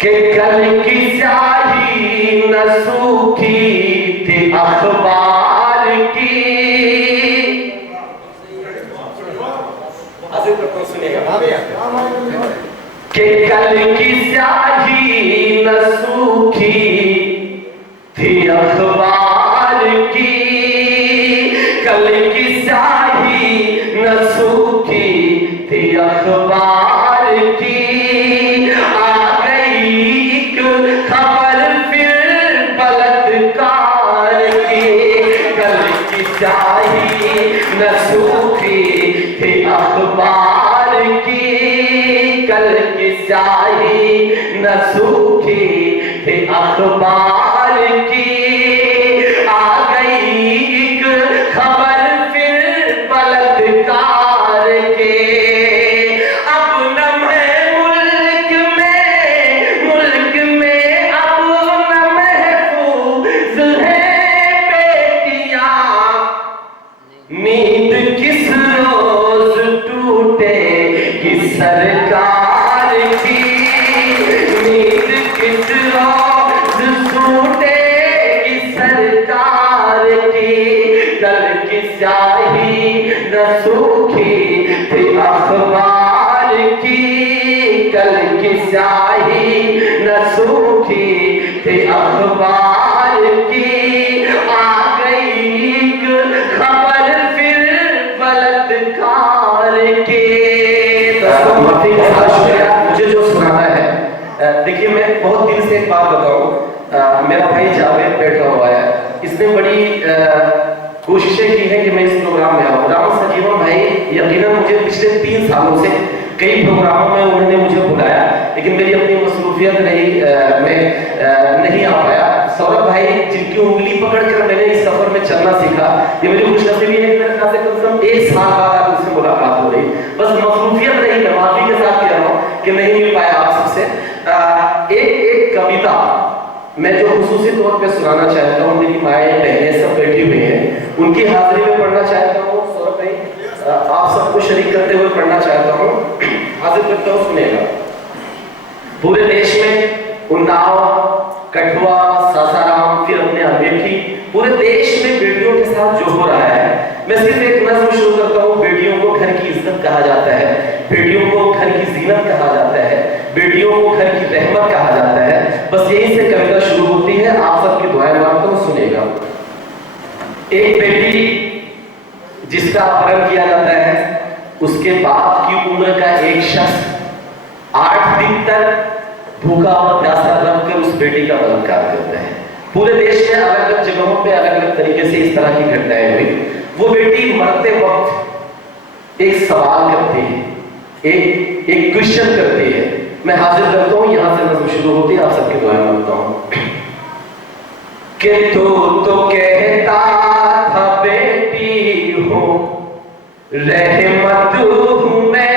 کہ کل کی سیاہی نہ سوکھی تھی اخبار کی. کہ کل کی سیاہی نہ سوکھی تھی اخبار کی. کل کی سیاہی نہ سوکھی تھی اخبار کی. آ گئی ایک خبر پھر بلاتکار کی. کل کی سیاہی نہ سوکھی تھی اخبار کی. کل کی سیاہی نہ سوکھی تھی اخبار کی. آ گئی ایک خبر پھر بلاتکار کے. اب نم ہے ملک میں اب نہ محفوظ ہے بیٹیاں. نیند کس روز ٹوٹے گی سرکار کی. نیند کس روز ٹوٹے گی سرکار کی. کل کی سیاہی نہ سوکھی تھی اخبار کی. کل کی سیاہی نہ سوکھی تھی اخبار کی. آ گئی ایک خبر پھر بلاتکار کی. معافی کا بہت شکریہ. مجھے جو سنانا ہے، دیکھیے میں بہت دل سے ایک بات بتاؤں. میرا بھائی جاوید بیٹھا ہوا ہے، اس نے بڑی کوششیں کی ہیں کہ میں اس پروگرام میں آؤں. رام سجیون بھائی یقیناً مجھے پچھلے 3 سالوں سے کئی پروگراموں میں انہوں نے مجھے بلایا، لیکن میری اپنی مصروفیت رہی، میں نہیں آ پایا. سوربھ بھائی جن کی انگلی پکڑ کر میں نے اس سفر میں چلنا سیکھا، یہ مجھے خوش نصیبی ہے کہ میرے خیال سے کم سے کم 1 سال بعد آپ سے ملاقات ہو رہی. بس مصروفیت رہی، میں معافی کے ساتھ کہہ رہا ہوں کہ نہیں مل پایا آپ سب سے. ایک کویتا میں جو خصوصی طور پہ سنانا چاہتا ہوں، میری مائیں بہنیں سب بیٹھی ہوئی ہیں، ان کی حاضری میں پڑھنا چاہتا ہوں. سوربھ بھائی آپ سب کو شریک کرتے ہوئے پڑھنا چاہتا ہوں. حاضر کرتا ہوں، سنے گا. پورے دیش میں اناؤ، کٹھوا، ساسارام، پھر اپنے امیٹھی، پورے دیش میں بیٹیوں کے ساتھ جو ہو رہا ہے، میں صرف ایک نظم شروع کرتا ہوں. بیٹیوں کو گھر کی عزت کہا جاتا ہے، بیٹیوں کو گھر کی زینت کہا جاتا ہے، بیٹیوں کو گھر کی رحمت کہا جاتا ہے. بس یہی سے کویتا شروع ہوتی ہے. آپ سب کی دعائیں مانگتا ہوں، سنے گا. ایک بیٹی جس کا اپہرن کیا جاتا ہے، اس کے باپ کی عمر کا ایک شخص 8 دن تک بھوکا اور پیاسا رکھ کر اس بیٹی کا بلاکار کرتا ہے. پورے دیش میں الگ الگ جگہوں پہ الگ الگ طریقے سے اس طرح کی گھٹنائیں ہوئی. وہ بیٹی مرتے وقت ایک سوال کرتی ہے، ایک کوشچن کرتی ہے. میں حاضر کرتا ہوں، یہاں سے نظم شروع ہوتی ہے. آپ سب کی دعائیں مانگتا ہوں. کہ تو کہتا تھا بیٹی ہوں رحمت ہوں میں.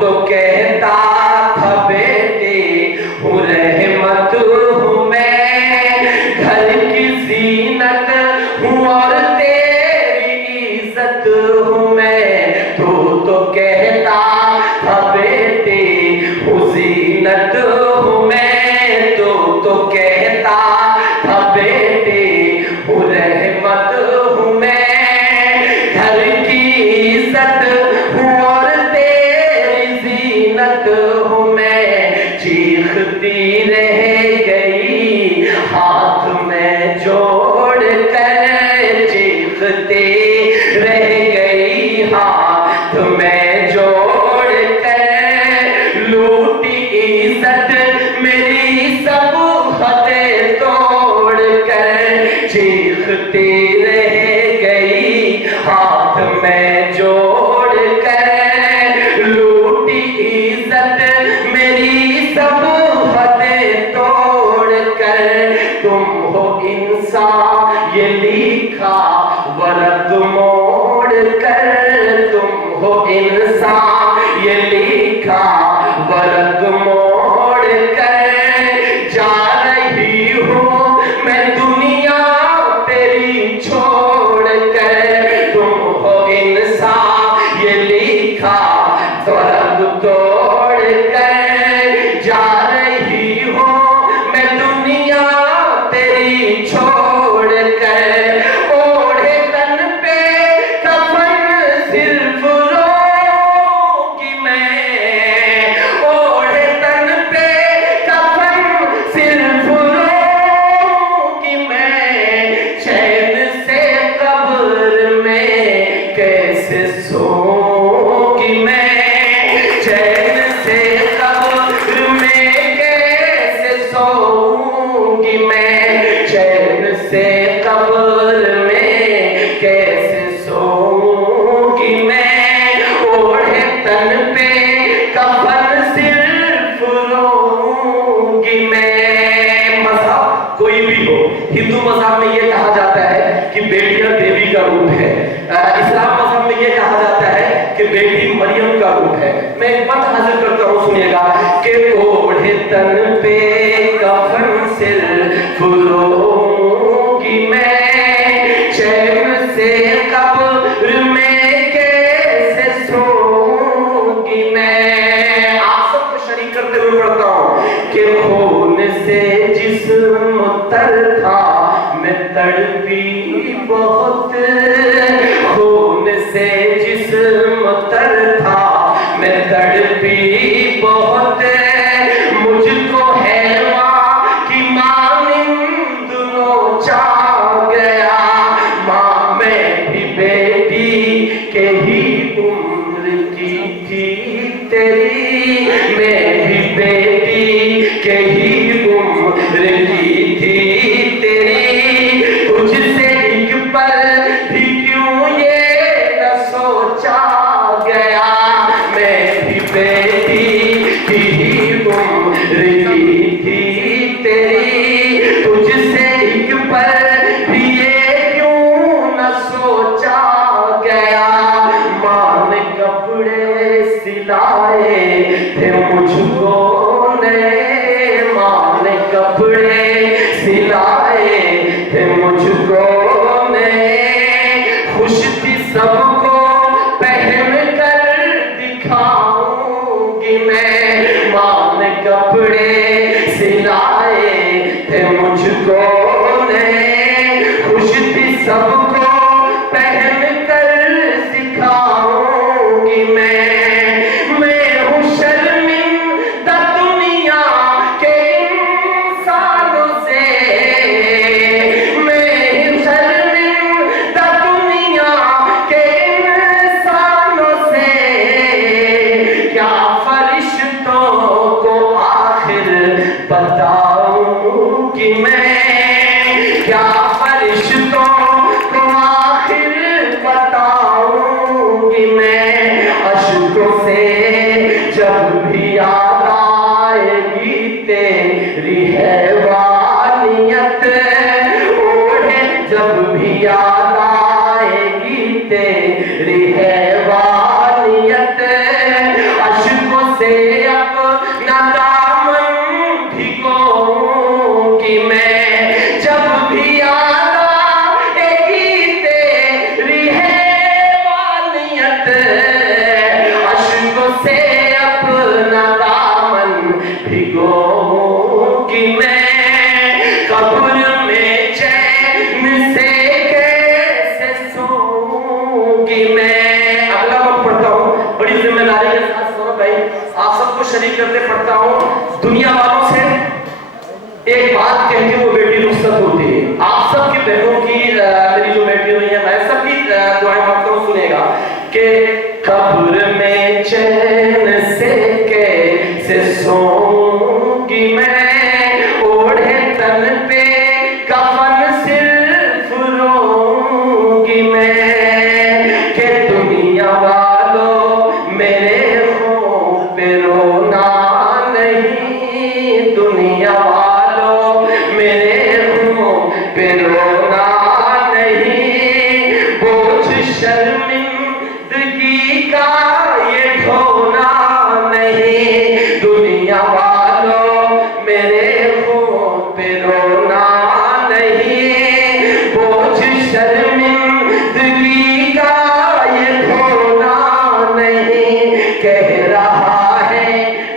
تو کہتا تھا بیٹی ہوں رحمت ہوں میں. گھر کی زینت ہوں اور تیری عزت ہوں میں. تو کہتا تھا بیٹی ہوں زینت ہوں میں. تو کہتا تھا بیٹی ہوں رحمت ہوں میں. گھر کی عزت ہوں اور تیری زینت ہوں میں. چیختی رہ گئی ہاتھ میں جوڑ کر. چیختی رہ گئی ہاتھ میں جوڑ کر. لوٹی عزت میری سب خطے توڑ کر. چیختی رہ گئی ہاتھ میں جوڑ کر. لوٹی عزت میری سب خطے توڑ کر. تم ہو انسان یہ لکھا ورق موڑ کر. تم ہو انسان یہ لکھا ورق موڑ کر. جا رہی ہوں میں دنیا تیری چھوڑ کر. تم ہو انسان یہ لکھا ورق توڑ ہے. میں ایک بات حاضر کرتا ہوں, سنیے گا کہ اوڑھے تن پہ کفن صرف رو گی میں, چین سے قبر میں کیسے سوں گی میں. آپ سب کو شریک کرتے ہوئے پڑھتا ہوں کہ خون سے جسم تر تھا میں تڑپی بہت, خون سے جسم تر تھا میں تڑپی بہت, مجھ کو حیوان کی مانند نوچا گیا, ماں میں بھی بیٹی کے ہی عمر کی تھی تیری, میں بھی بیٹی کے ہی عمر کی تھی تیری, تجھ سے ایک پل بھی کیوں یہ نہ سوچا گیا, میں بھی بیٹی کی ہی عمر کی تھی تیری, تجھ سے ایک پل بھی یہ کیوں نہ سوچا گیا. ماں نے کپڑے سلائے تھے مجھ کو نئے, ماں نے کپڑے سلائے تھے مجھ کو نئے, خوش تھی سب کو پہن کر دکھاؤں گی میں, ماں نے کپڑے سلائے تھے مجھ کو نئے, خوش تھی سب کو پہن کر دکھاؤں گی میں. میں ہوں شرمندہ دنیا کے انسانوں سے, میں ہوں شرمندہ دنیا کے انسانوں سے, کیا فرشتوں کو آخر بتاؤں کہ میں, کیا فرشتوں کو آخر بتاؤں کہ میں, اشکوں سے جب بھی یاد آئے گی تیری حیوانیت, اوڑھے جب بھی یاد آئے گی تیری حیوانیت, اشکوں سے اپنا دامن بھگوں گی میں, جب بھی یاد آئے گی تیری حیوانیت, اشکوں سے اپنا دامن بھگوں گی میں, قبر میں چین سے کیسے سوں گی میں. اگلا وقت پڑھتا ہوں, بڑی ذمہ داری کے ساتھ سنو بھائی, آپ سب کو شریک کرتے پڑھتا ہوں. دنیا والوں سے ایک بات کہہ کے وہ بیٹی رخصت ہوتی ہے. آپ سب کی بہنوں کی, میری جو بیٹی ہوئی ہیں, میں سب کی دعائیں مانگتا ہوں, سنیے گا کہ قبر میں چین سے کیسے سوں گی میں, اوڑھے تن پہ کفن صرف روں گی میں, کہ دنیا والوں میرے خون پہ رونا نہیں, دنیا والوں میرے خون پہ رونا نہیں, بوجھ شرمندگی کا یہ ڈھونا نہیں, دنیا والوں میرے خون پہ رونا نہیں, بوجھ شرمندگی کا یہ ڈھونا نہیں, کہہ رہا ہے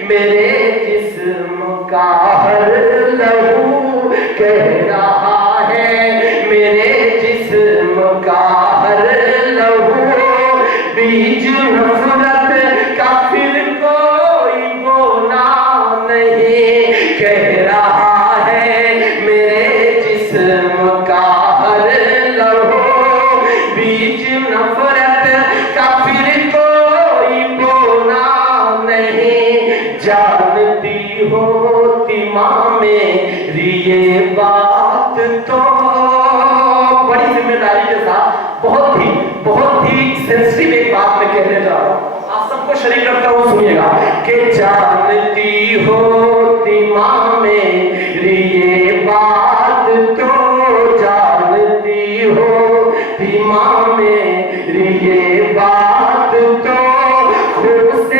میرے جسم کا ہر لہو, کہہ رہا ہے میرے جسم کا ہر لہو, بیج نفرت کا پھر کوئی بونا نہیں, کہہ رہا ہے میرے جسم کا ہر لہو, بیج نفرت کا پھر کوئی بونا نہیں. جانتی ہوتی ماں میری یہ بات تو, بڑی ذمہ داری کے ساتھ بہت ہی سینسٹیو ایک بات میں کہنے جا رہا ہوں, آپ سب کو شریک کرتا ہوں, سنیے گا کہ جانتی ہوتی ماں میری یہ بات تو, جانتی ہوتی ماں میری یہ بات تو, خود سے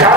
4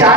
4